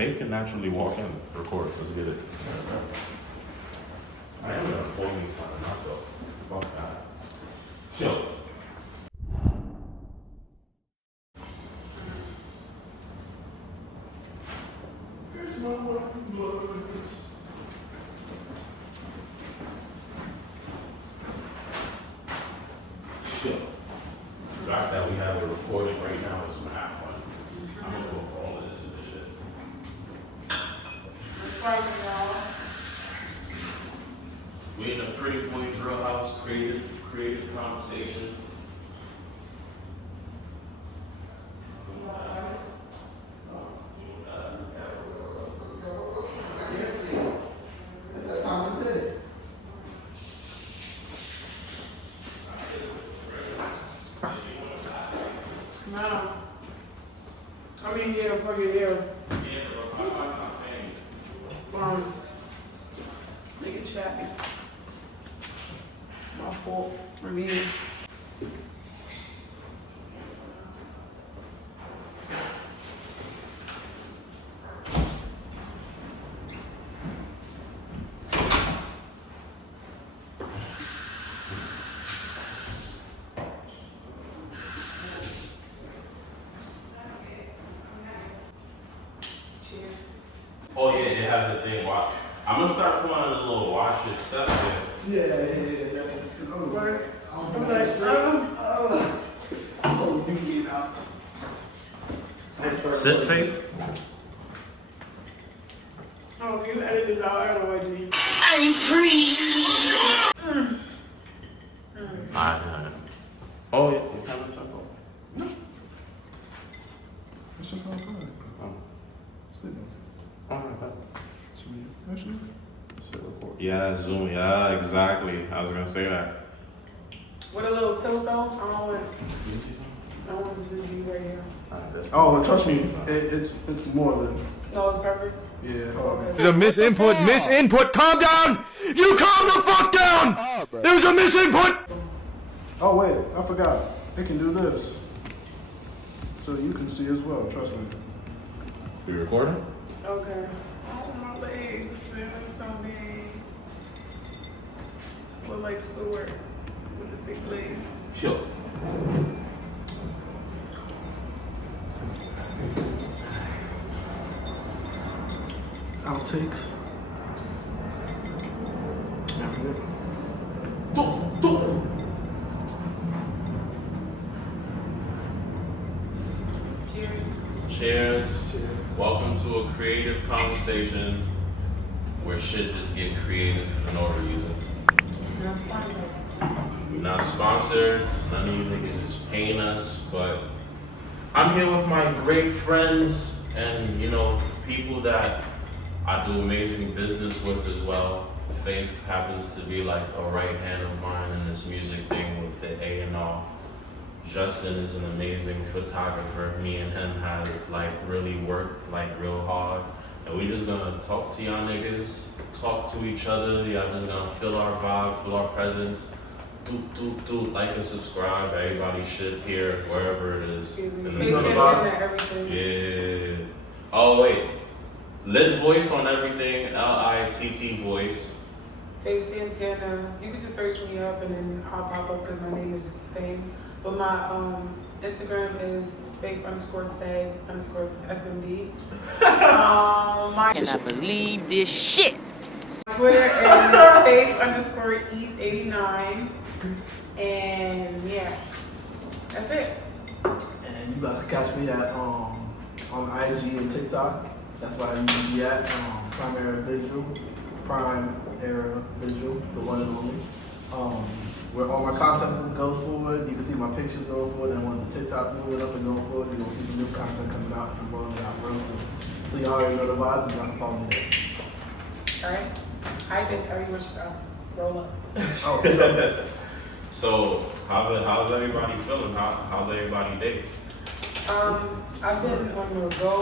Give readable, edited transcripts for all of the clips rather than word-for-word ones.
Faith can naturally walk in, record. Let's get it. I am gonna pull me something out though. Fuck that. Chill. Here's my weapon, blood. Chill. The fact that we have a recording right now is mad fun. I'm gonna go for all of this and this shit. We in a pretty boy drill house, creative conversation. It's that time of day. No. I mean, yeah, fuck it, yeah. Yeah, bro, I'm not paying. Make it chatty. My fault. I mean, cheers. Oh yeah, it has a thing. Watch. I'm gonna start putting a little wash your stuff here. Yeah. Cause I was like, I'm like, oh, you get out. Sit, Faith. oh, if you edit this out, I don't know what you need. I'm free. Alright. Oh yeah, what time is it? No. What's your call? Oh. Sit down. Alright, bet. Should we actually sit record? Yeah, Zoom. Yeah, exactly. I was gonna say that. With a little tilt though, I don't want, Can you see something? I don't want it to just be right here. Alright, that's Oh, trust me, it's more than No, it's perfect. yeah. There's a misinput. Calm down! You calm the fuck down! There's a misinput! Oh wait, I forgot. It can do this, so you can see as well. Trust me. You recording? Okay. Oh, my legs, man, it's so big. Look like Stewart with the big legs. Chill. Outtakes. Cheers. Cheers. Welcome to a creative conversation where shit just get creative for no reason. Not sponsored. We're not sponsored. None of you niggas is paying us, but I'm here with my great friends and, you know, people that I do amazing business with as well. Faith happens to be like a right hand of mine in this music thing with the A&R. Justin is an amazing photographer. Me and him have like really worked like real hard. And we just gonna talk to y'all niggas, talk to each other. Y'all just gonna feel our vibe, feel our presence. Do like and subscribe. Everybody should hear wherever it is. Excuse me. In the Faith Santana, everything. Yeah. Oh wait. Lit voice on everything. LITT voice. Faith Santana. You can just search me up and then I'll pop up because my name is just the same. But my Instagram is faith_sag_SMD. My Cannot believe this shit. Twitter is faith_east89. And yeah, that's it. And you guys can catch me at on IG and TikTok. That's why you can be at PrimeEraVisuals, PrimeEraVisuals, the one and only. Where all my content goes forward, you can see my pictures going forward, and when the TikTok moving up and going forward, you're gonna see some new content coming out and rolling out real soon. So you already know the vibes, and y'all can follow me there. All right. I think everyone should roll up. Oh, for sure. So how's everybody feeling? How's everybody day? I've been on the go.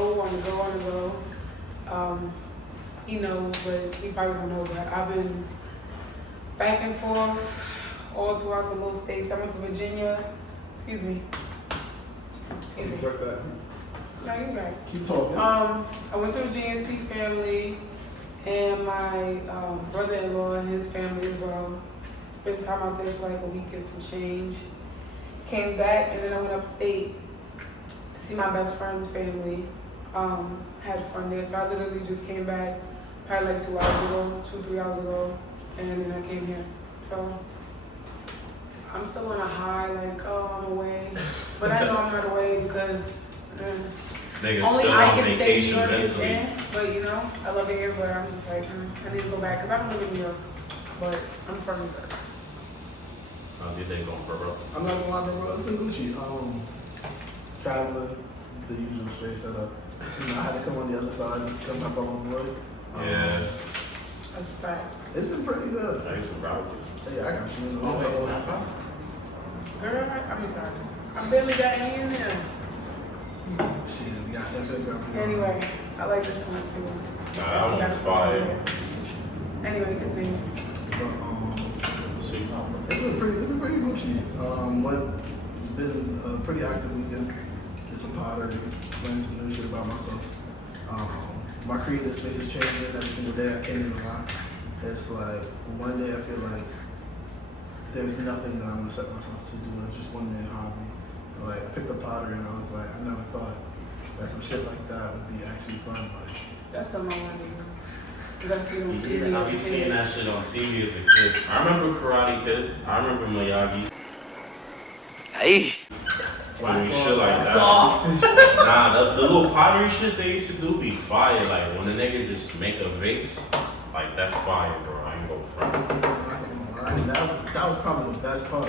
He knows, but he probably don't know, but I've been back and forth all throughout the little states. I went to Virginia. Excuse me. Work that. No, you right. Keep talking. I went to a GNC family and my brother-in-law and his family as well. Spent time out there for like a week and some change. Came back and then I went upstate to see my best friend's family. Had fun there. So I literally just came back probably like 2 hours ago, 2-3 hours ago, and then I came here. So I'm still on a high, like, oh, I'm away. But I know I'm not away because Niggas only still I on can say New vacation York is mentally. in. But you know, I love it here, but I'm just like, I need to go back because I don't live in New York, but I'm from New York. How's your day going, bro? I'm not gonna lie, bro. It's been Gucci. Traveling, the usual straight setup. You know, I had to come on the other side just to come up on board. Yeah. That's a fact. It's been pretty good. I used to ride with you. Hey, I got you. Oh, wait, not bad. Girl, I'm sorry. I barely got any in there. Shit, we got that big grab. Anyway, I like this one too. Nah, that one was fire. Anyway, continue. Sweet. It's been pretty Gucci. Been a pretty active weekend. Did some pottery, learned some new shit about myself. My creative space is changing every single day. I can't even lie. It's like one day I feel like there's nothing that I'm gonna set myself to do. It's just one day hobby. Like I picked up pottery and I was like, I never thought that some shit like that would be actually fun. Like That's something I want to do. Because I see it on TV. Yeah, I be seeing that shit on TV as a kid. I remember Karate Kid. I remember Miyagi. Hey. Doing shit like that. Nah, the little pottery shit they used to do be fire. Like when the niggas just make a vase, like that's fire, bro. I ain't go front. That was probably the best part.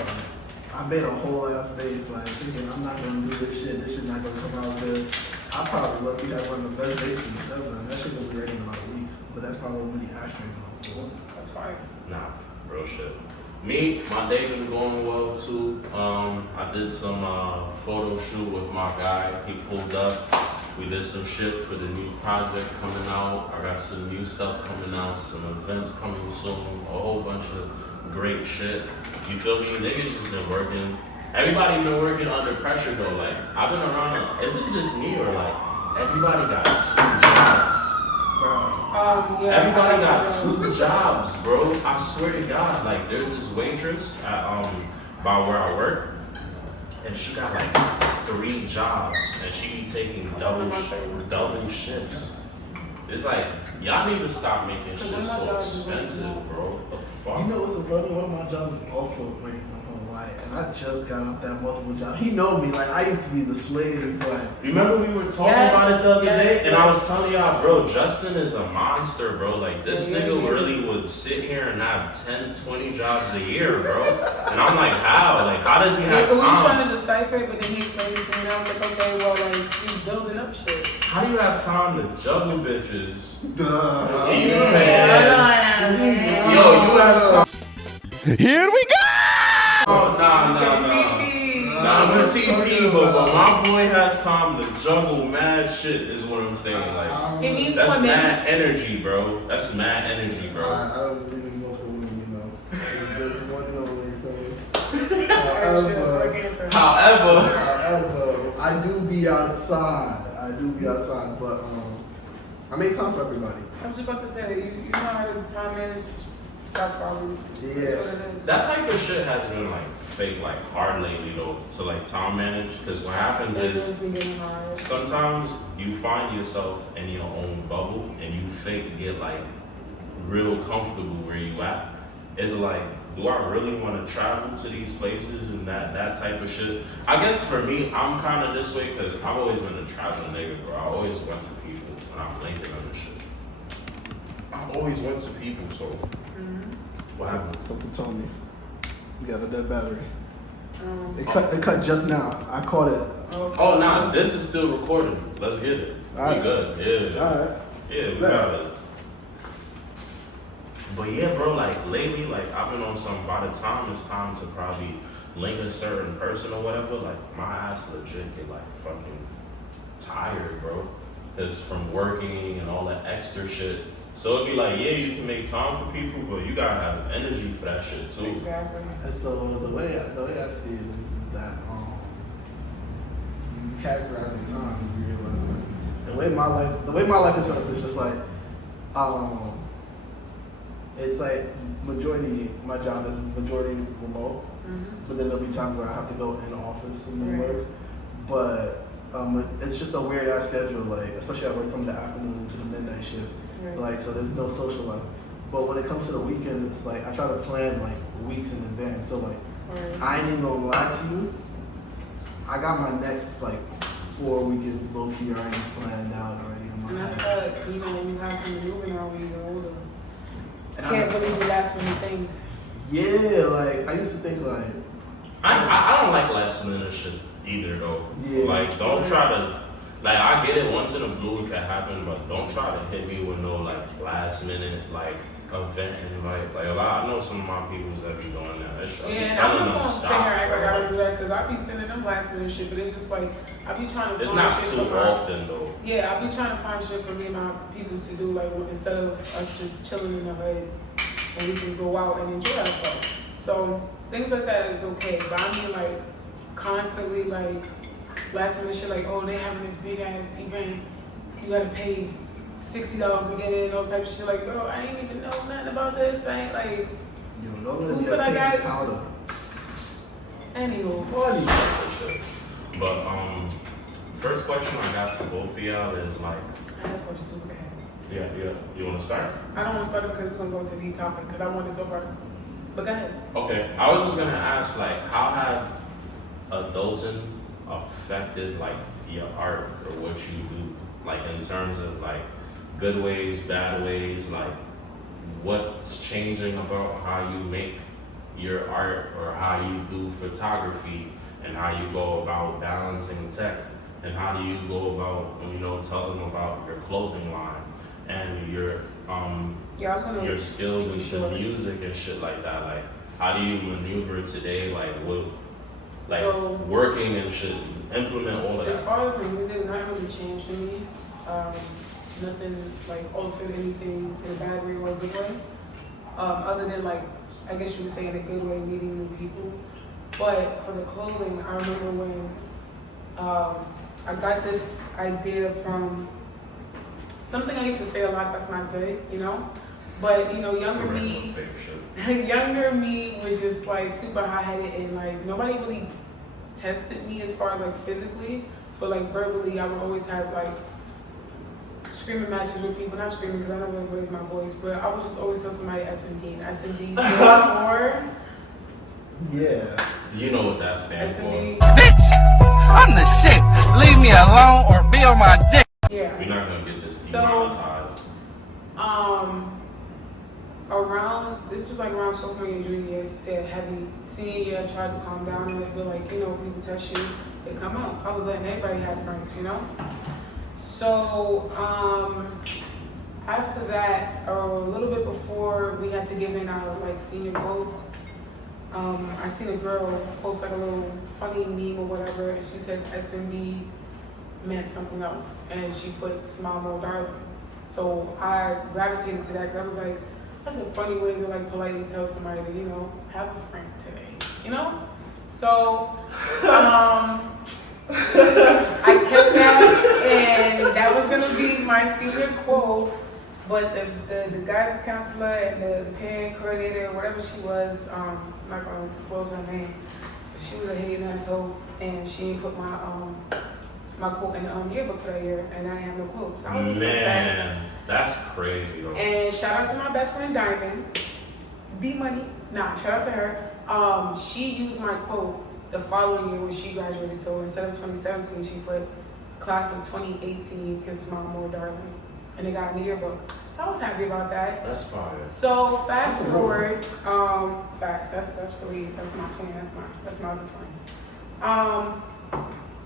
I made a whole ass vase, like thinking I'm not gonna do this shit. This shit not gonna come out good. I probably lucky have one of the best vases ever, and that shit will be ready in about a week. But that's probably many ashtrays on. That's fine. Nah, real shit. Me, my day been going well too. I did some photo shoot with my guy. He pulled up. We did some shit for the new project coming out. I got some new stuff coming out, some events coming soon, a whole bunch of great shit. You feel me? Niggas just been working. Everybody been working under pressure though. Like I've been around. Is it just me or like everybody got 2 jobs? Yeah, Everybody got 2 jobs, bro. I swear to God, like there's this waitress at by where I work, and she got like 3 jobs, and she be taking double shifts. It's like y'all need to stop making shit so expensive, bro. The fuck? You know what's so funny? One of my jobs is also working from home, like, and I just got off that multiple job. He know me, like I used to be the slave, like. Remember we were talking about it the other day, and I was telling y'all, bro, Justin is a monster, bro. Like this nigga really would sit here and have 10, 20 jobs a year, bro. And I'm like, how? Like, how does he have but we was time? trying to decipher it, but then he explained it to me, and I was like, okay, well, like, he's building up shit. How do you have time to juggle bitches? Duh. And you Yo, you have time. Here we go! Oh, nah. I'm a TP, but my boy has time to juggle mad shit, is what I'm saying. Like, He means that's women. mad energy, bro. That's mad energy, bro. I don't believe in multiple women, you know. There's one and only, you feel me? However, I do be outside. But I make time for everybody. I was just about to say, you know how to time manage stuff probably. Yeah. That's what it is. That type of shit has been like fake, like hard lately though, to like time manage. Because what happens It is does be getting hard. sometimes you find yourself in your own bubble and you fake get like real comfortable where you at. It's like, do I really want to travel to these places and that type of shit? I guess for me, I'm kind of this way because I've always been a traveling nigga, bro. I always went to people when I'm linking on this shit. I always went to people, so what happened? Something told me. You got a dead battery. It cut just now. I caught it. Oh, nah, this is still recording. Let's get it. All right. We good. Yeah. Alright. Yeah, we got it. But yeah, bro, like lately, like I've been on some, by the time it's time to probably link a certain person or whatever, like my ass legit get like fucking tired, bro. Cause from working and all that extra shit. So it'd be like, yeah, you can make time for people, but you gotta have energy for that shit too. Exactly. And so the way I see it is that you categorizing time, you realize that way my life is set up is just like, it's like my job is majority remote, but then there'll be times where I have to go in the office and do work. But it's just a weird ass schedule, like especially I work from the afternoon to the midnight shift, like so there's no social life. But when it comes to the weekend, it's like I try to plan like weeks in advance. So like I ain't even gonna lie to you, I got my next like 4 weekends low key already planned out already in my And that's head. like, you know, when you have to maneuver now when you're older. And Can't really do last minute things. Yeah, like I used to think like I don't like last minute shit either though. Yeah. Like don't try to, like I get it once in a blue it can happen, but don't try to hit me with no like last minute like event invite. Like a lot, I know some of my peoples that be doing that. I be Yeah, telling I'm them not gonna stop. sit here and act like I bro. don't do that because I be sending them last minute shit, but it's just like I be trying to It's find not shit too for my often though. Yeah, I be trying to find shit for me and my people to do, like instead of us just chilling in the hood and we can go out and enjoy ourselves. So things like that is okay, but I mean like constantly like last minute shit like, oh, they having this big ass event, you gotta pay $60 to get in, those types of shit. Like, bro, I ain't even know nothing about this. I ain't like, who said I got it? powder. Anywho. But first question I got to both of y'all is like, I had a question too, but go ahead. yeah. You wanna start? I don't want to start it because it's going to go into the topic because I wanted to talk about it. But go ahead. Okay, I was just gonna ask like, how have adulting affected like your art or what you do? Like in terms of like good ways, bad ways, like what's changing about how you make your art or how you do photography and how you go about balancing tech and how do you go about, you know, telling them about your clothing line and your Yeah, I was going to. your skills into music and shit like that. Like how do you maneuver today like with like So, working and shit, implement all of as that? far as the music, nothing really changed for me. Nothing like altered anything in a bad way or a good way. Other than like, I guess you would say in a good way, meeting new people. But for the clothing, I remember when I got this idea from something I used to say a lot that's not good, you know? But, you know, younger me was just like super hot-headed and like nobody really tested me as far as like physically, but like verbally I would always have like screaming matches with people, not screaming because I don't really raise my voice, but I would just always tell somebody SMD, and SMD stands for? Yeah. You know what that stands for. SMD. Bitch, I'm the shit. Leave me alone or be on my dick. Yeah. We're not gonna get this So, demonetized. This was like around sophomore year, junior year, said heavy. Senior year, I tried to calm down on it, but like, you know, people test you, they come out. I was letting everybody have friends, you know? So, after that, or a little bit before we had to give in our like senior quotes, I seen a girl post like a little funny meme or whatever, and she said SMB meant something else, and she put smile more darling. So I gravitated to that because I was like, that's a funny way to like politely tell somebody to, you know, have a friend today, you know? So, I kept that, and that was gonna be my senior quote. But the guidance counselor and the parent coordinator, whatever she was, I'm not gonna disclose her name, but she was a hating asshole, and she didn't put my quote in the yearbook for that year, and I have no quote. So I was so sad. Man, that's crazy though. And shout out to my best friend Diamond, D-Money. Nah, shout out to her. She used my quote the following year when she graduated. So instead of 2017, she put class of 2018, Kiss Smile More Darling, and it got in the yearbook. So I was happy about that. That's fire. So fast forward, facts. That's my twin. That's my other twin.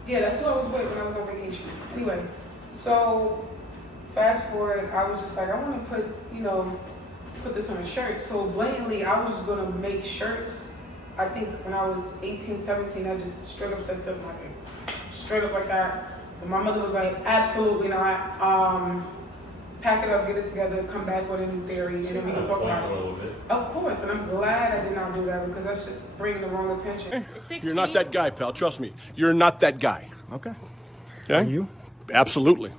Yeah, that's who I was with when I was on vacation. Anyway, so fast forward, I was just like, I want to put this on a shirt. So blatantly, I was just gonna make shirts. I think when I was 18, 17, I just straight up said something like it. Straight up like that. And my mother was like, absolutely not. Pack it up, get it together, come back with a new theory, and then we can talk about it. Of course, and I'm glad I did not do that because that's just bringing the wrong attention. You're not that guy, pal. Trust me. You're not that guy. Okay. Okay? Are you? Absolutely.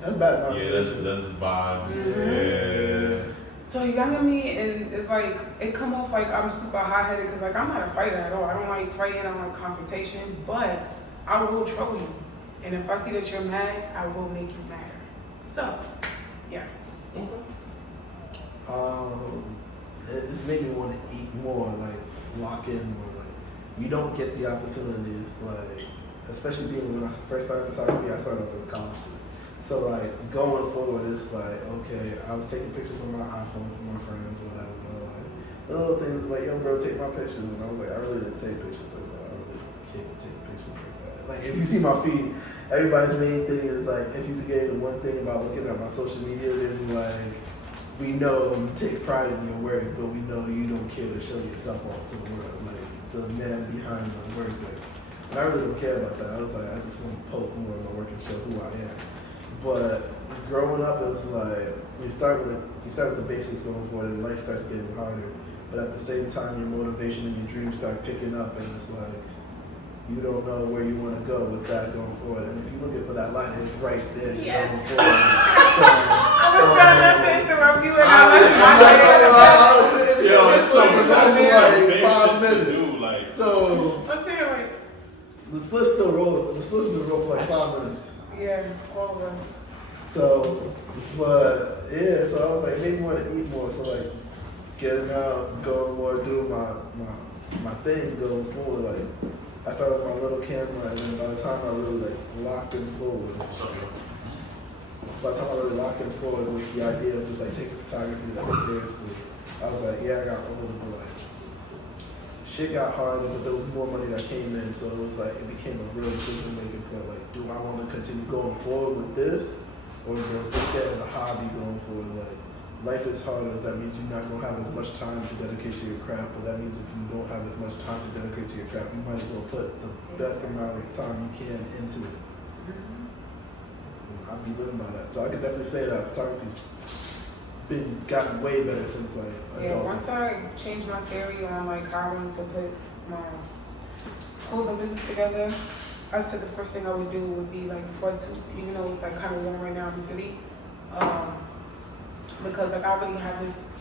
That's bad. Yeah, that's vibes. Mm-hmm. Yeah. So younger me, and it's like, it come off like I'm super hot-headed, because like I'm not a fighter at all. I don't like fighting, I don't like confrontation, but I will troll you. And if I see that you're mad, I will make you mad. So, yeah. It's made me want to eat more, like lock in more. Like you don't get the opportunities, like especially being when I first started photography. I started off as a college student, so like going forward, it's like okay, I was taking pictures on my iPhone for my friends, or whatever. But like little things like yo, bro, take my pictures, and I was like, I really didn't take pictures like that. I really can't take pictures like that. Like if you see my feed, everybody's main thing is like if you could get one thing about looking at my social media, then like. We know you take pride in your work, but we know you don't care to show yourself off to the world, like the man behind the work. Like, and I really don't care about that. I was like, I just want to post more of my work and show who I am. But growing up is like you start with the basics going forward, and life starts getting harder. But at the same time, your motivation and your dreams start picking up, and it's like you don't know where you want to go with that going forward. And if you're looking for that light, it's right there. Yes. Going forward. I was trying not to interrupt you, and It's so like 5 minutes. Do, like, So I'm saying like, the split's still rolling. The split's been rolling for like 5 minutes. yeah, all of us. So, but yeah, so I was like, maybe want to eat more. So like, getting out, going more, doing my thing going forward. Like, I started with my little camera, and then by the time I really like locked in forward. By the time I really locked in forward with the idea of just like taking photography like seriously, I was like, yeah, I got older, but like shit got harder, but there was more money that came in, so it was like it became a real decision making point. Like, do I want to continue going forward with this, or does this get as a hobby going forward? Like, life is harder. That means you're not gonna have as much time to dedicate to your craft, but that means if you don't have as much time to dedicate to your craft, you might as well put the best amount of time you can into it. I'd be living by that. So I could definitely say that photography's gotten way better since like Yeah, once I changed my theory on like how I wanted to put my clothing business together, I said the first thing I would do would be like sweatsuits, even though it's like kind of warm right now in the city. Because like I already have this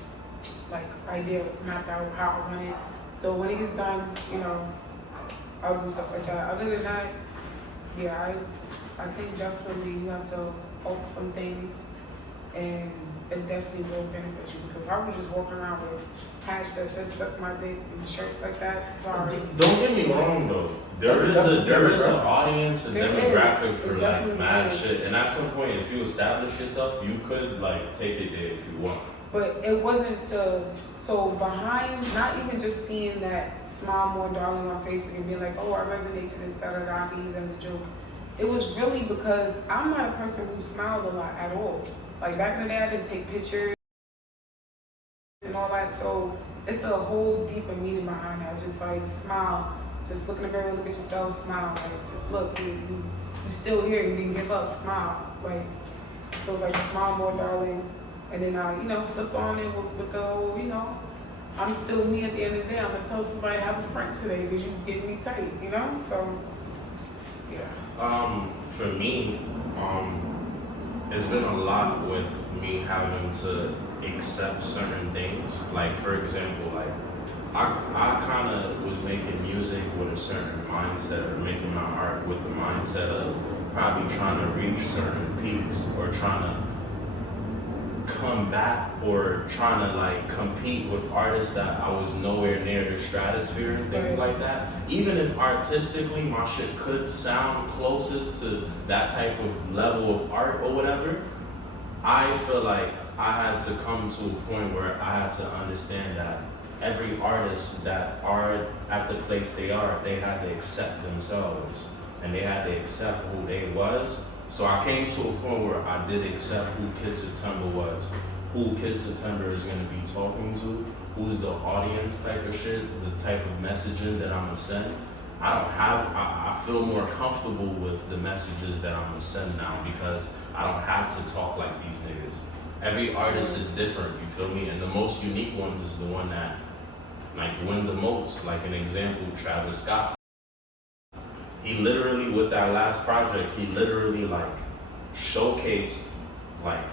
like idea mapped out how I want it. So when it gets done, you know, I'll do stuff like that. Other than that, yeah, I think definitely you have to halt some things, and it definitely will benefit you, because if I was just walking around with hats that said suck my dick and shirts like that, sorry. Don't get me wrong though. There is an audience, a demographic for like mad shit, and at some point, if you establish yourself, you could like take it there if you want. But it wasn't so behind, not even just seeing that smile more darling on Facebook and being like, oh, I resonate to this, I can use as a joke. It was really because I'm not a person who smiled a lot at all. Like back in the day, I didn't take pictures and all that, so it's a whole deeper meaning behind that. It's just like smile, just look in the mirror, look at yourself, smile. Like just look, you still here, you didn't give up, smile. Like, so it's like smile more darling. And then I, flip on it with the whole, I'm still me at the end of the day. I'm gonna tell somebody have a friend today because you get me tight, So, yeah. For me, it's been a lot with me having to accept certain things. Like for example, like I kind of was making music with a certain mindset, or making my art with the mindset of probably trying to reach certain peaks, or trying to combat or trying to like compete with artists that I was nowhere near the stratosphere and things like that. Even if artistically my shit could sound closest to that type of level of art or whatever, I feel like I had to come to a point where I had to understand that every artist that are at the place they are, they had to accept themselves and they had to accept who they was. So I came to a point where I did accept who Kiid September was, who Kiid September is going to be talking to, who's the audience type of shit, the type of messaging that I'm going to send. I feel more comfortable with the messages that I'm going to send now, because I don't have to talk like these niggas. Every artist is different, you feel me? And the most unique ones is the one that like win the most. Like an example, Travis Scott. He literally, with that last project, he literally like showcased like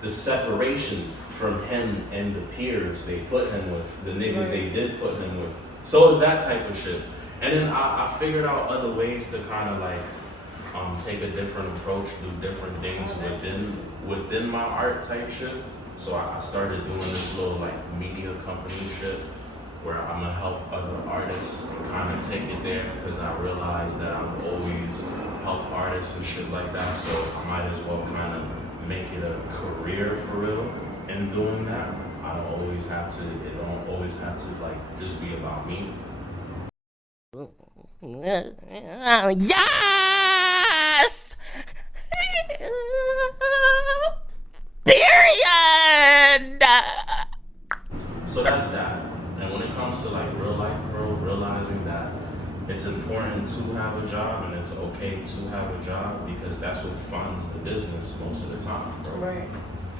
the separation from him and the peers they put him with, the niggas they did put him with. So it's that type of shit. And then I figured out other ways to kind of like take a different approach, do different things within my art type shit. So I started doing this little like media company shit where I'm gonna help other artists and kind of take it there, because I realized that I've always helped artists and shit like that. So I might as well kind of make it a career for real in doing that. It don't always have to like just be about me. Yes! Period! So that's that. And when it comes to like real life, bro, realizing that it's important to have a job and it's okay to have a job, because that's what funds the business most of the time, bro. Right.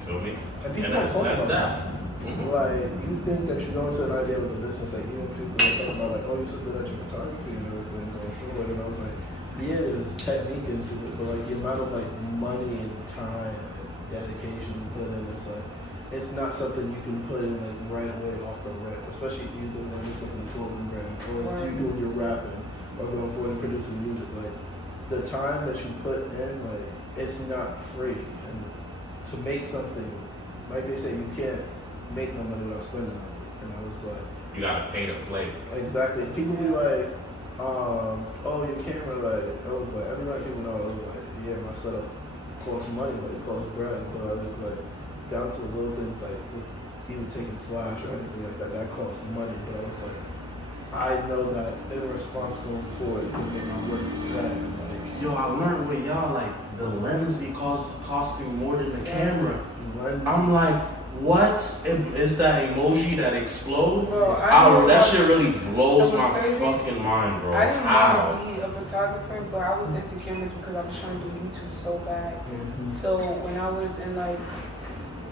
Feel me? And people don't talk that's about that. Like, you think that you go into an idea with the business, like, even people are talking about, like, oh, you're so good at your photography and everything going forward. And I was like, yeah, there's technique into it, but, like, the amount of, like, money and time and dedication you put in, it's like, it's not something you can put in, like, right away off the rip, especially either when you're looking at the clothing brand, or if you're doing your rapping, or going forward and producing music. Like, the time that you put in, like, it's not free. And to make something, like they say, you can't make no money without spending money. And I was like, You gotta pay to play. exactly. People be like, oh, your camera, like, I was like, every night people know, I was like, yeah, my setup costs money, like, it costs bread. But I was like, down to the little things, like, even taking flash or anything like that, that costs money. But I was like, I know that in response going forward, it's gonna make my work better. Like, Yo, I learned with y'all, like, the lens be costing more than the camera. I'm like, what? It's that emoji that explodes? Bro, That shit really blows That was my crazy. fucking mind, bro. I didn't How? want to be a photographer, but I was into cameras because I was trying to do YouTube so bad. So when I was in like,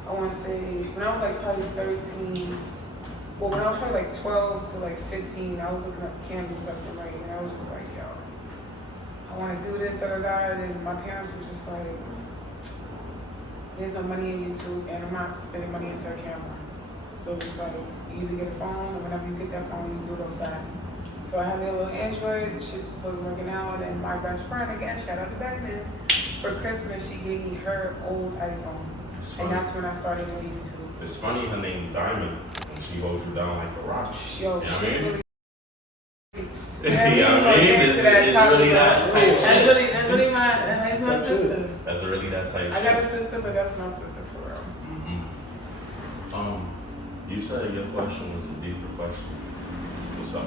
I want to say, when I was like probably 13, well, when I was probably like 12 to like 15, I was looking up cameras left and right, and I was just like, yo, I want to do this, and my parents were just like, there's no money in YouTube, and I'm not spending money into a camera. So it's like, you either get a phone, or whenever you get that phone, you do it off that. So I had a little Android, shit wasn't working out, and my best friend, again, shout out to Batman, for Christmas, she gave me her old iPhone. And that's when I started doing YouTube. It's funny, her name Diamond. She holds you down like a rock. Yo, You know what I she mean? really... You know what I mean? It's really that type shit. That's my sister. That's really that type I shit. got a sister, but that's my sister for real. You said your question was a deeper question. What's up?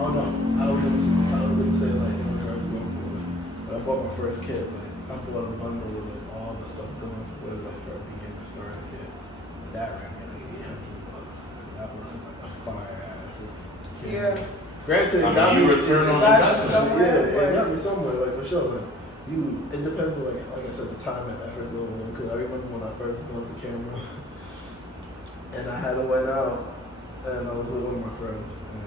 oh no, I was gonna say, like, you know, trying to go for it. When I bought my first kit, like, I bought a bundle with like all the stuff going for it, like, for a beginner starter kit. And that ran me like $800. And that was like a fire ass kit. Yeah. Granted, I it got mean, you me return on got you investment. somewhere. Yeah, it got me somewhere, like, for sure. Like, it depends on, like I said, the time and effort going on. Because I remember when I first bought the camera, and I had it went out, and I was with one of my friends, and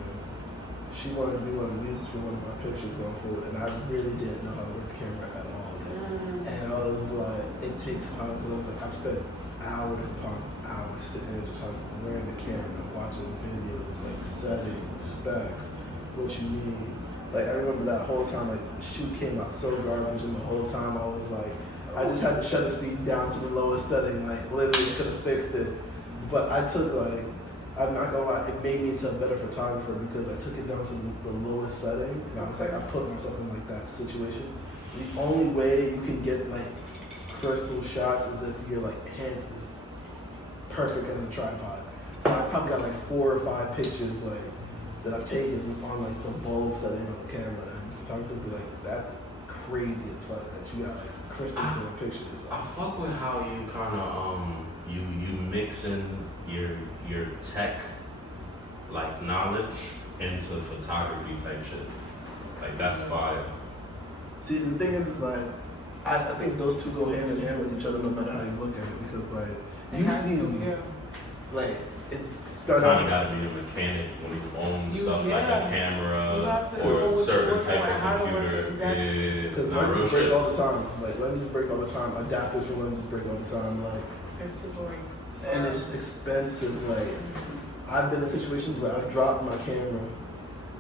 she wanted to be one of the music for one of my pictures going forward, and I really didn't know how to work the camera at all yet. And I was like, it takes time. But I was like, I've spent hours upon hours sitting there just like wearing the camera, watching videos, like settings, specs, what you need. Like, I remember that whole time, like, the shoot came out so garbage, and the whole time I was like, I just had the shutter speed down to the lowest setting, like, literally could have fixed it. But I took, like, I'm not gonna lie, it made me into a better photographer because I took it down to the lowest setting, and I was like, I put myself in, like, that situation. The only way you can get, like, crystal shots is if your, like, hands is perfect as a tripod. So I probably got, like, 4 or 5 pictures, like, that I've taken on, like, the bulb setting of the camera, and photographers be like, that's crazy as fuck that you got, like, crystal clear pictures. I fuck with how you kind of you mix in your tech like knowledge into photography type shit. Like, that's fire. See, the thing is like, I think those two go hand in hand with each other no matter how you look at it, because, like, It you has see to, me, yeah. like, it's You started kind of out. got to be a mechanic when you own stuff like yeah. a You camera have to know or a what certain you're type working with, how of to work computer. it, exactly. Because Not real lenses break shit. all the time. Like lenses break all the time. Adapters for lenses break all the time. Like, It's super like, and it's expensive. Like, I've been in situations where I've dropped my camera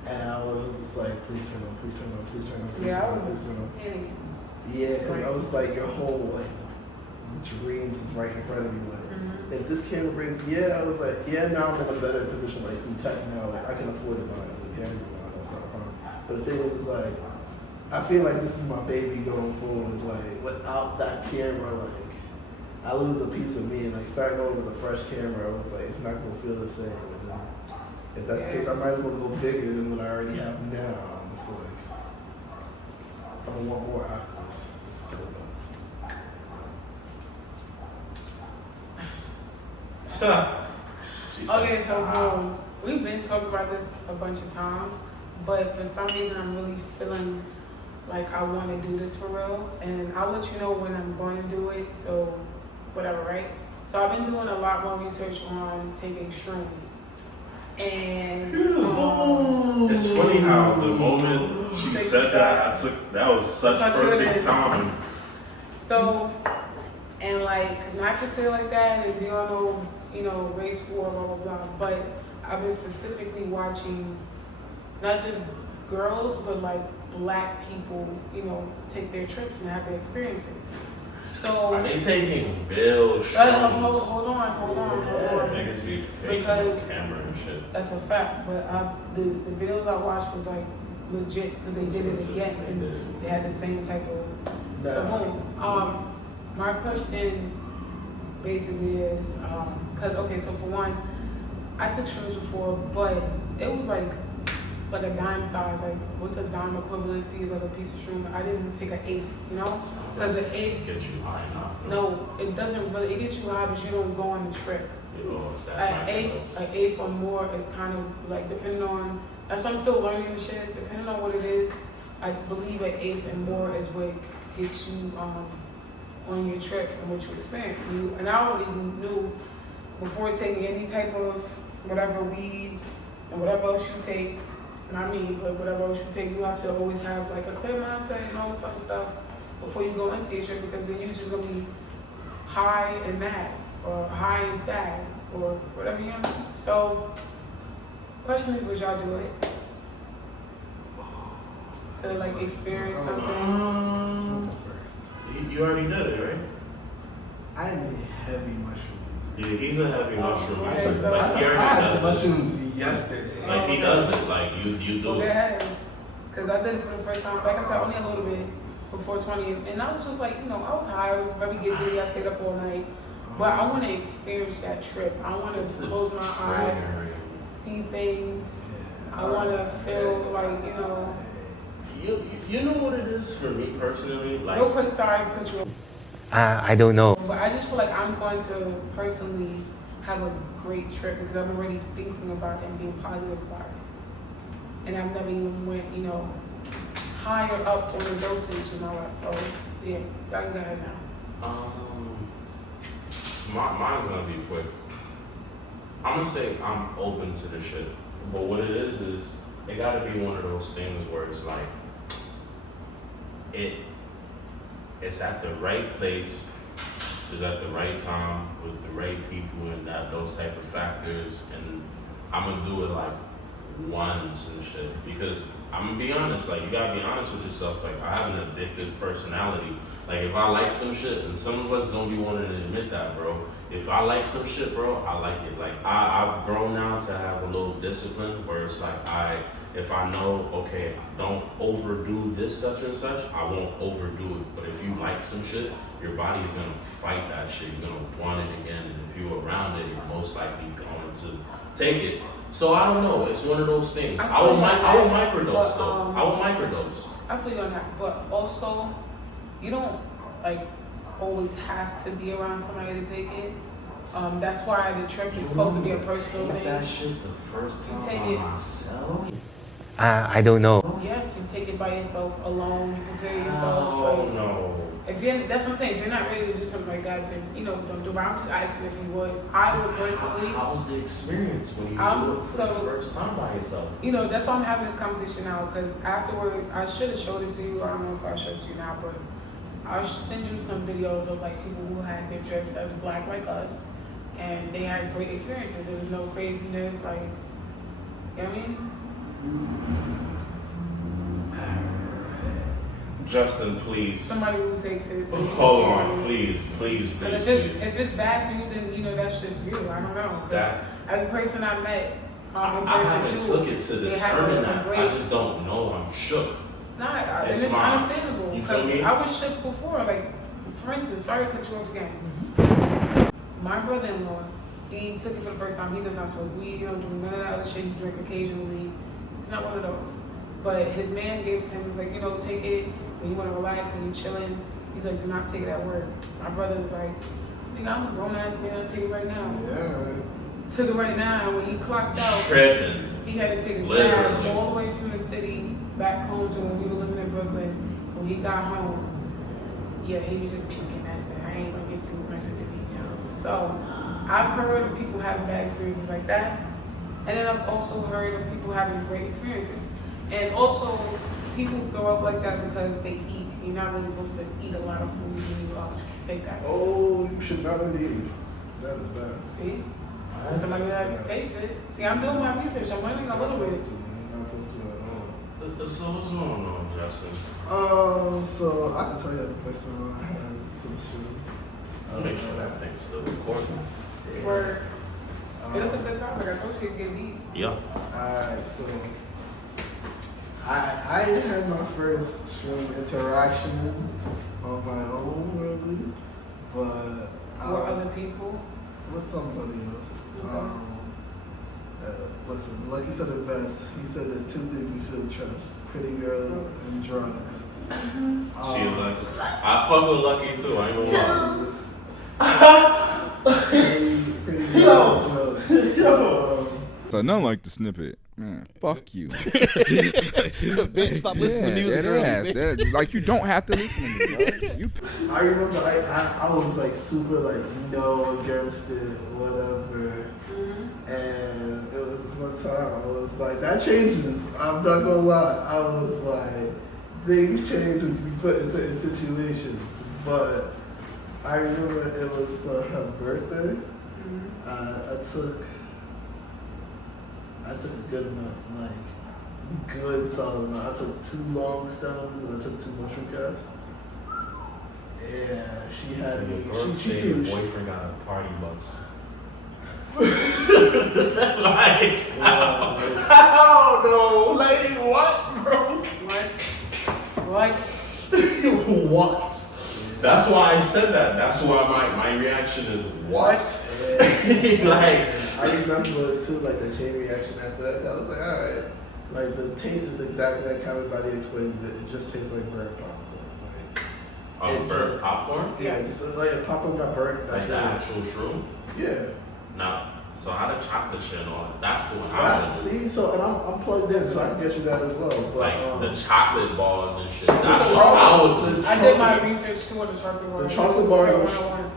and I was like, please turn on, please turn on, please turn on, please yeah, I turn on, was please turn on. panicking. Yeah, It's and like- I was like, your whole like dreams is right in front of you. Like, if this camera breaks, I was like, now I'm in a better position. Like, through tech now, like I can afford to buy a camera now. That's not a problem. But the thing is, like, I feel like this is my baby going forward. Like, without that camera, like, I lose a piece of me. And like starting over with a fresh camera, I was like, it's not gonna feel the same. And then, if that's the case, I might as well go bigger than what I already have now. It's like, I'm gonna want more after this. Okay, so we've been talking about this a bunch of times, but for some reason I'm really feeling like I want to do this for real, and I'll let you know when I'm going to do it. So whatever, right? So I've been doing a lot more research on taking shrooms, and It's funny how the moment she Take said a that, that was such Such perfect goodness. time. So, and like, not to say like that, and we all know, race war, blah, blah, blah, but I've been specifically watching not just girls, but like black people, take their trips and have their experiences. So, Are they taking real hold shrooms? on. Niggas be faking on Because- camera and shit. That's a fact, but the videos I watched was like legit because they did it again and they had the same type of. So boom. My question basically is, so for one, I took shrooms before, but it was like a dime size. Like, what's a dime equivalency of a piece of shroom? I didn't take an eighth, because an eighth. Get you high enough. No, it doesn't really. It gets you high, but you don't go on the trip. It's that An eighth or more is kind of like depending on. That's why I'm still learning the shit. Depending on what it is, I believe an eighth and more is what gets you on your trip and what you experience. And I already knew before taking any type of whatever weed and whatever else you take. Not me, but whatever else you take, you have to always have like a clear mindset and all this other stuff before you go into your trip, because then you're just gonna be high and mad or high and sad or whatever you know. So, question is, would y'all do it to like experience something? You already did it, right? I need heavy mushrooms. Yeah, he's a heavy mushroom. okay, eater. so- Like, he I already had some does it. mushrooms yesterday. Like, he does it. Like, you do Go it. ahead. Because I did it for the first time. Like I said, only a little bit before 20. And I was just like, I was high. I was very giggly. I stayed up all night. But I want to experience that trip. I want to This is close my eyes, triggering. see things. Yeah. I want to feel like, You know what it is for me personally? Like, real quick, sorry to cut you off. I don't know. But I just feel like I'm going to personally have a great trip because I'm already thinking about it and being positive about it. And I've never even went, higher up on the dosage and all that. So, yeah, y'all can go ahead now. mine's gonna be quick. I'm gonna say I'm open to the shit. But what it is it gotta be one of those things where it's like, it's at the right place, it's at the right time with the right people and those type of factors, and I'm gonna do it like once and shit. Because I'm gonna be honest, like, you gotta be honest with yourself. Like, I have an addictive personality. Like, if I like some shit, and some of us don't be wanting to admit that, bro. If I like some shit, bro, I like it. Like, I've grown now to have a little discipline where it's like, if I know, okay, don't overdo this such and such, I won't overdo it. But if you like some shit, your body is gonna fight that shit. You're gonna want it again, and if you're around it, you're most likely going to take it. So I don't know. It's one of those things. I will microdose though. I will microdose. I feel you on that. But also, you don't, like, always have to be around somebody to take it. That's why the trip is supposed to be a personal Take thing. that shit the first You time take by it. myself. I don't know. Yes, you take it by yourself alone. You prepare yourself. Oh like, no. That's what I'm saying. If you're not ready to do something like that, then don't do it. I'm just asking if you would. I would personally. How was the experience when you do it for the first time by yourself? That's why I'm having this conversation now, because afterwards I should have showed it to you. I don't know if I'll show it to you now, but I'll send you some videos of like people who had their trips as black like us, and they had great experiences. There was no craziness, like, you know what I mean? Justin, please. Somebody who takes it. Hold on, please. If it's bad for you, then that's just you. I don't know. Because every person I met, I haven't took it to determine that. I just don't know. I'm shook. And it's understandable. You feel me? Because I was shook before. Like, for instance, sorry to cut you off again. My brother-in-law, he took it for the first time. He does not smoke weed. He don't do none of that other shit. He drink occasionally. He's not one of those. But his man gave it to him. He was like, take it when you want to relax and you chilling. He's like, do not take it at work. My brother was like, nigga, I'm a grown-ass man. I'll take it right now. Yeah. Took it right now. And when he clocked out, he had to take a cab all the way from the city back home to when we were living in Brooklyn. When he got home, he was just puking. That's it. I ain't gonna get too much into details. So I've heard of people having bad experiences like that, and then I've also heard of people having great experiences. And also, people grow up like that because they eat. You're not really supposed to eat a lot of food when you take that. Oh, you should not indeed. That is bad. See? Somebody that takes it. See, I'm doing my research. I'm learning a little bit. Not supposed to at all. So what's going on, Justin? So I can tell you the first time I had some shoes. Make sure that thing's still recording. Word. It was a good topic. I told you it'd get deep. Yeah. Alright, so I had my first shroom interaction on my own, really, but Or other people. with somebody else. Okay. Listen, like he said it best. He said there's two things you shouldn't trust: pretty girls and drugs. She like, I fuck with Lucky too. I ain't gonna lie. Pretty girls and drugs. So nothing like the snippet. Man, fuck you. Bitch, stop listening to music early. Like, you don't have to listen to me, bro. I remember I was like super like no against it, whatever. And it was one time I was like, that changes. I'm not gonna lie. I was like, things change when you put in certain situations. But I remember it was for her birthday. I took a good amount, like good solid amount. I took 2 long stems and I took 2 mushroom caps. Yeah, she had me. She your boyfriend got a party bus. Like, how no, lady, what, bro? What? What? That's why I said that. That's why my reaction is what? Like, I remember too, like the chain reaction after that. I was like, all right, like the taste is exactly like how everybody explains it. It just tastes like burnt popcorn. burnt popcorn? Yes, it's like a popcorn got burnt. Like the actual shroom? Yeah. Nah. So how the chocolate shit and all that? That's the one I want. See, so and I'm plugged in, so I can get you that as well. But, like the chocolate bars and shit. That's what I would do. I did my research too on the chocolate bars. The chocolate bars,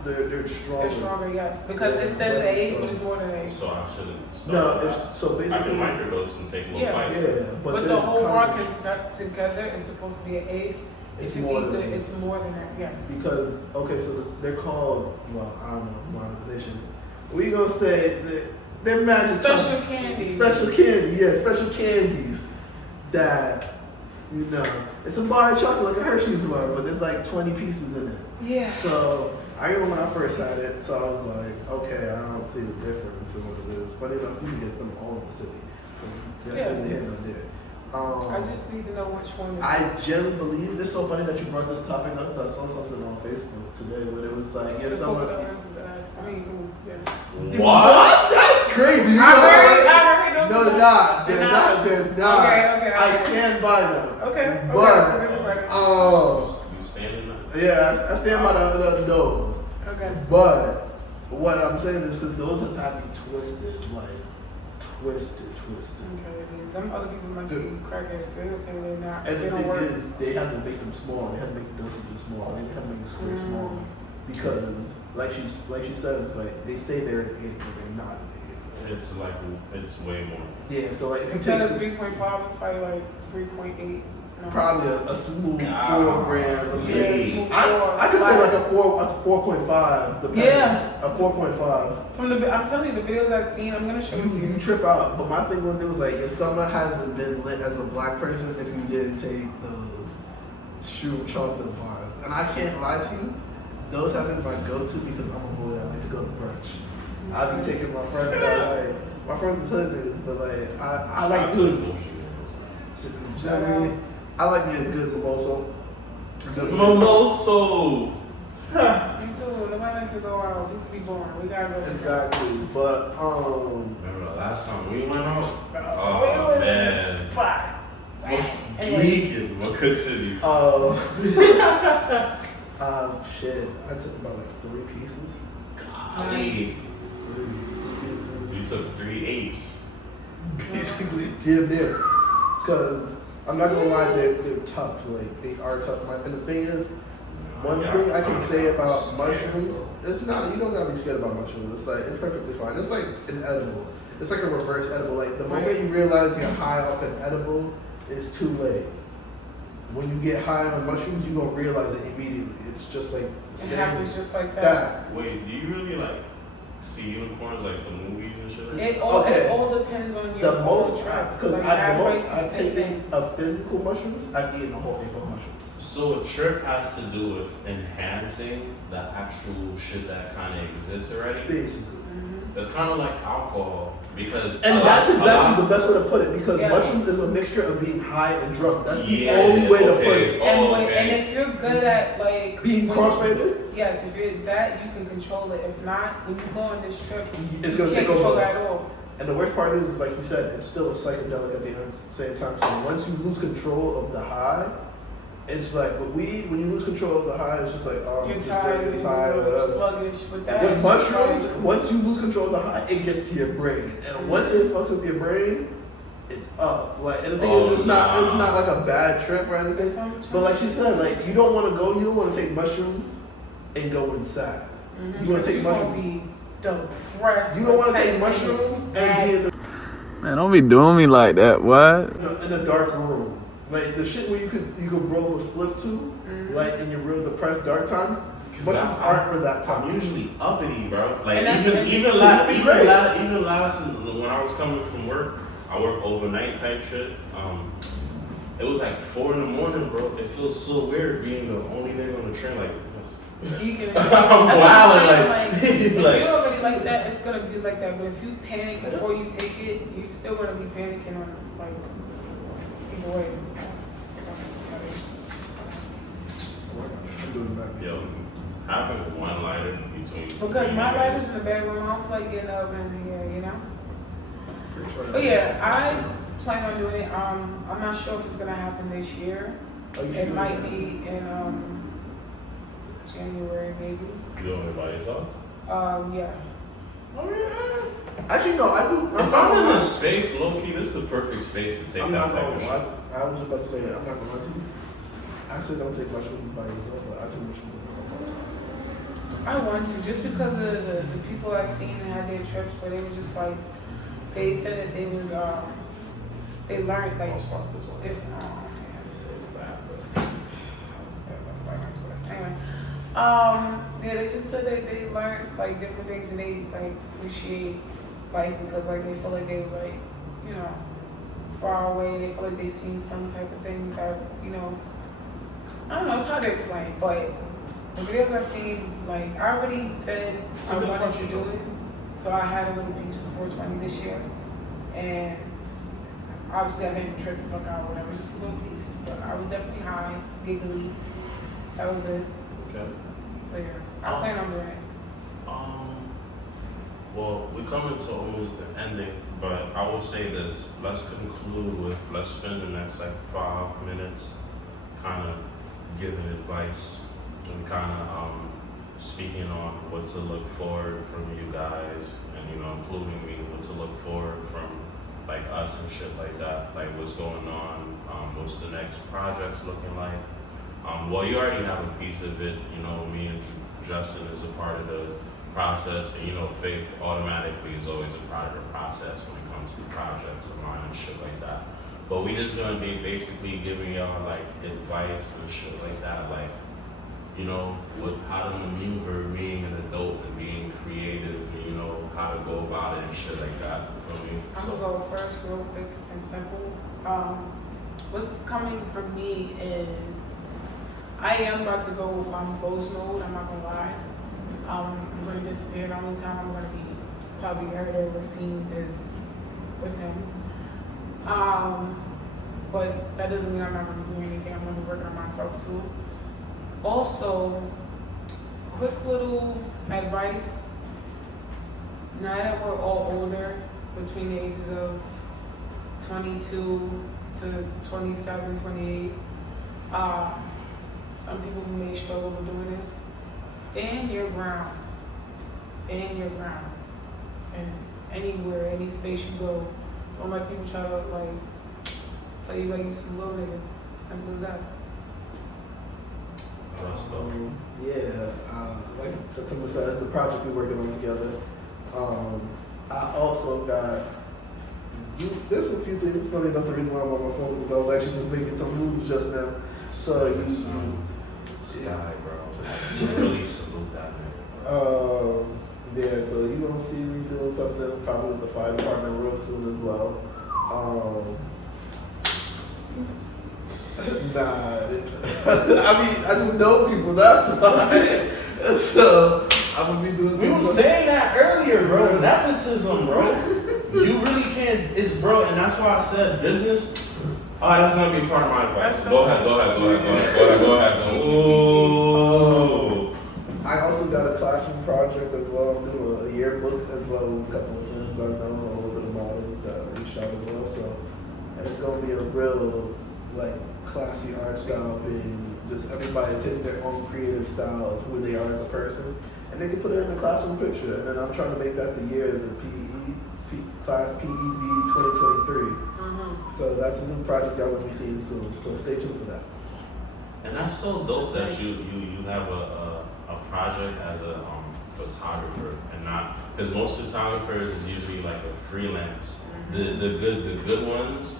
they're stronger. They're stronger, yes, because it says 8, but it's more than 8. So I shouldn't. No, so basically I can microdose and take a little bite. Yeah, but the whole bar together is supposed to be an 8. It's if you more eat than it, it's more than that, yes. Because so they're called, well, I don't know, monetization. We gonna say that they're magic. Special candy. Special candy, yeah, special candies that, it's a bar of chocolate, like a Hershey's bar, but there's like 20 pieces in it. Yeah. So I remember when I first had it, so I was like, okay, I don't see the difference in what it is. Funny enough, you can get them all in the city. That's neither here nor there. I just need to know which one. I genuinely believe it's so funny that you brought this topic up. I saw something on Facebook today where it was like, someone. What? That's crazy. I heard those. No, they're not. They're not. Okay. I stand by them. Okay. But you standing up? Yeah, I stand by the nose. Okay. But what I'm saying is because those have had me twisted like Twisted. Okay, them other people must be crackheads. They were saying they're not. And They the don't thing work. is, they had to make them small. They had to make the dosages small. They had to make the square small because, like she says, like they say they're an 8, but they're not an 8. It's like it's way more. Yeah, so like if you Instead take of this, 3.5, it's probably like 3.8. No. probably a smooth 4 gram. Let me Yeah, say. smooth I could say like a 4.5. Yeah. A 4.5. From the, I'm telling you, the videos I've seen, I'm gonna show it to You you. trip out, but my thing was it was like your summer hasn't been lit as a black person if you didn't take those shoe chocolate bars, and I can't lie to you, those have been my go-to because I'm a boy. I like to go to brunch. I be taking my friends out. Like my friends are hood niggas, but like I like to. You know what I mean? I like me a good mimoso. Mimoso. Me too. Nobody likes to go out. We could be boring. We gotta go. Exactly, but Remember the last time we went out? We Oh were in man. the spot. Leaking. What could city? Shit. I took about like 3 pieces. Golly. 3 pieces. You took 3 apes. Basically, damn near. Because I'm not gonna lie, they're tough. Like they are tough. And the thing is, one thing I can say about mushrooms, it's not. You don't gotta be scared about mushrooms. It's like it's perfectly fine. It's like an edible. It's like a reverse edible. Like the moment you realize you're high off an edible, it's too late. When you get high on mushrooms, you don't realize it immediately. It's just like It happens just like that. Wait, do you really like see unicorns like the movies and shit? It all depends on your The most, trap. because Like, the most everybody's the I've same taken thing. of physical mushrooms, I've eaten a whole eighth of mushrooms. So a trip has to do with enhancing the actual shit that kind of exists already. Basically. It's kind of like alcohol because And that's exactly the best way to put it because mushrooms is a mixture of being high and drunk. That's the only way to put it. And if you're good at like being crossfaded, yes, if you're that, you can control it. If not, when you go on this trip, it's gonna you take can't control over. it at all. And the worst part is, like you said, it's still a psychedelic at the same time. So once you lose control of the high, it's like with weed, when you lose control of the high, it's just like, oh, You're tired, whatever. sluggish. With that, With it's mushrooms, just like, once you lose control of the high, it gets to your brain. And once it fucks with your brain, it's up. Like, and the thing is, it's not like a bad trip or anything. But like she said, like you don't want to take mushrooms and go inside. You want to take mushrooms. Be depressed. You don't want to take mushrooms and be in the Man, don't be doing me like that, what? in a dark room. Like the shit where you could roll a spliff to, like in your real depressed dark times. Mushrooms aren't for that time. I'm usually uppity, bro. Like And even last when I was coming from work, I work overnight type shit. It was like 4 in the morning, bro. It feels so weird being the only nigga on the train. Like, I'm wilding, if you're already like that, it's gonna be like that. But if you panic before you take it, you're still gonna be panicking on like either way. Yo, having one lighter between. Because my lighter's in the bedroom, I don't feel like getting up and you know. But yeah, I plan on doing it. I'm not sure if it's gonna happen this year. It might be in January maybe. You doing it by yourself? Yeah. Actually, no, I do. If I'm in this space, low key, this is the perfect space to take I'm that not type gonna of shit. lie. I was about to say I'm not gonna lie to you. I actually don't take mushrooms by yourself, but I take mushrooms sometimes. I want to, just because of the people I've seen that had their trips where they were just like, they said that they was, they learned like different, anyway, yeah, they just said that they learned like different things and they like appreciate life because like they feel like they was like, you know, far away, they feel like they seen some type of things that, you know, I don't know, it's hard to explain, but the videos I've seen, like, I already said I wanted to do it, so I had a little piece for 420 this year, and obviously I didn't trip the fuck out or whatever, just a little piece, but I was definitely high, giggly, that was it. Okay. So yeah, I plan on doing it. Well, we're coming to almost the ending, but I will say this, let's spend the next like 5 minutes kind of giving advice and kind of speaking on what to look forward from you guys, and including me, what to look forward from like us and shit like that, like what's going on, what's the next projects looking like. Well, you already have a piece of it, me and Justin is a part of the process, and Faith automatically is always a part of the process when it comes to projects of mine and shit like that. But we just gonna be basically giving y'all like advice and shit like that, like how to maneuver being an adult and being creative, and how to go about it and shit like that. For me, I'm gonna go first, real quick and simple. What's coming for me is I am about to go on ghost mode. I'm not gonna lie. I'm gonna disappear. The only time I'm gonna be probably heard or seen is with him. But that doesn't mean I'm not gonna be doing anything. I'm gonna be working on myself too. Also, quick little advice. Now that we're all older, between the ages of 22 to 27, 28, some people may struggle with doing this. Stand your ground. Stand your ground. And anywhere, any space you go, don't let people try to play you like you some little nigga. Simple as that. Like September said, the project we're working on together. I also got there's a few things. Probably not the reason why I'm on my phone, because I was actually just making some moves just now. So Sky, bro. Really salute that nigga. Yeah, so you gonna see me doing something probably with the fire department real soon as well. I just know people, that's why. So I'm gonna be doing something. We were saying that earlier, bro. Nepotism, bro. You really can't, bro, and that's why I said business. Oh, that's gonna be part of my advice. Go ahead. Ooh. I also got a classroom project as well. I'm doing a yearbook as well with a couple of friends I know, a little bit of models that reached out as well. So it's gonna be a real classy art style, being just everybody taking their own creative style of who they are as a person, and they can put it in a classroom picture. And then I'm trying to make that the year of the class PEV 2023. So that's a new project y'all will be seeing soon. So stay tuned for that. And that's so dope that you have a project as a photographer, and not, because most photographers is usually like a freelance. The good ones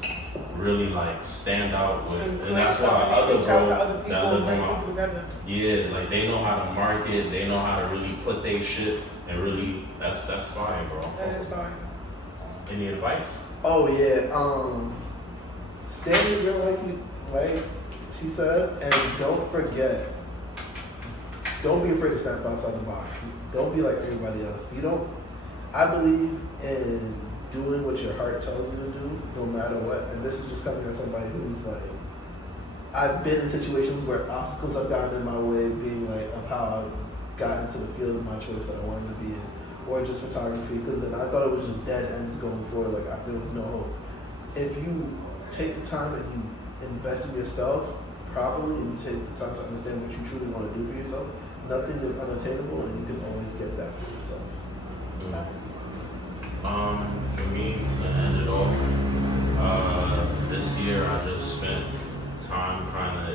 really stand out with, and that's why other bro that live on, yeah, they know how to market, they know how to really put their shit, and really that's fire, bro. That is fire. Any advice? Oh yeah, stand your ground like she said, and don't forget, don't be afraid to step outside the box. Don't be like everybody else. I believe in doing what your heart tells you to do, no matter what. And this is just coming as somebody who's I've been in situations where obstacles have gotten in my way, being of how I got into the field of my choice that I wanted to be in, or just photography, because then I thought it was just dead ends going forward, there was no hope. If you take the time and you invest in yourself properly, and you take the time to understand what you truly want to do for yourself, nothing is unattainable, and you can always get that for yourself. For me, to end it off, this year I just spent time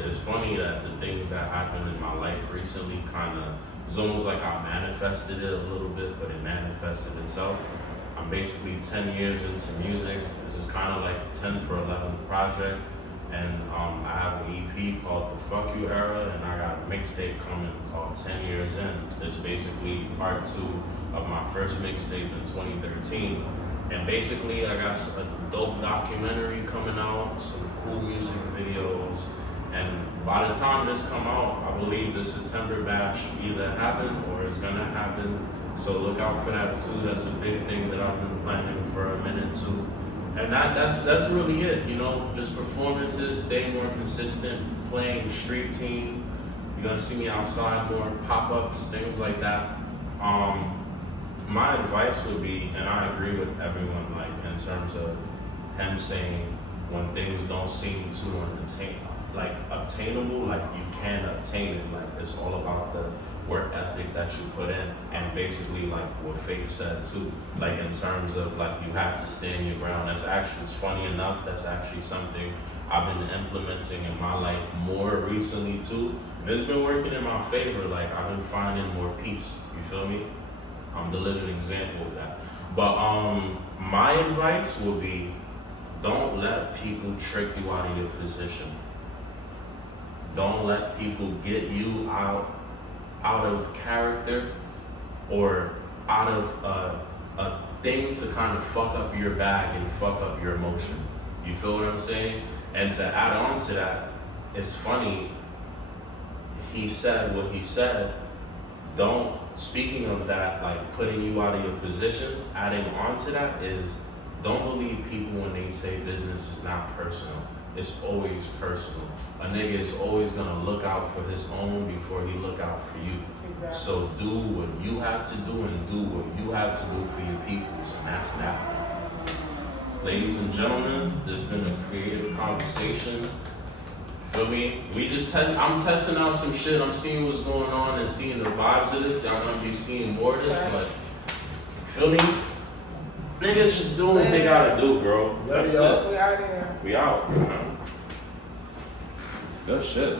it's funny that the things that happened in my life recently it's almost like I manifested it a little bit, but it manifested itself. I'm basically 10 years into music. This is 10 for 11th project. And I have an EP called The Fuck You Era, and I got a mixtape coming called 10 Years In. It's basically part 2 of my first mixtape in 2013. And basically I got a dope documentary coming out, some cool music videos. And by the time this come out, I believe the September Bash either happened or is gonna happen. So look out for that too. That's a big thing that I've been planning for a minute too. And that's really it, just performances, staying more consistent, playing street team. You're gonna see me outside more, pop-ups, things like that. My advice would be, and I agree with everyone, in terms of him saying when things don't seem too obtainable, you can obtain it. It's all about the work ethic that you put in, and basically like what Faith said too, like in terms of like you have to stand your ground. That's actually, it's funny enough, that's actually something I've been implementing in my life more recently too. And it's been working in my favor. Like I've been finding more peace. You feel me? I'm the living example of that. But my advice would be, don't let people trick you out of your position. Don't let people get you out of character or out of a thing to kind of fuck up your bag and fuck up your emotion. You feel what I'm saying? And to add on to that, it's funny, he said what he said. Speaking of that, like putting you out of your position, adding on to that is, don't believe people when they say business is not personal. It's always personal. A nigga is always gonna look out for his own before he look out for you. Exactly. So do what you have to do and do what you have to do for your peoples, and that's that. Ladies and gentlemen, there's been a creative conversation. Feel me? I'm testing out some shit. I'm seeing what's going on and seeing the vibes of this. Y'all gonna be seeing more of this, but feel me? Niggas just doing what they gotta do, bro. That's it. We out here. We out, man. Good shit.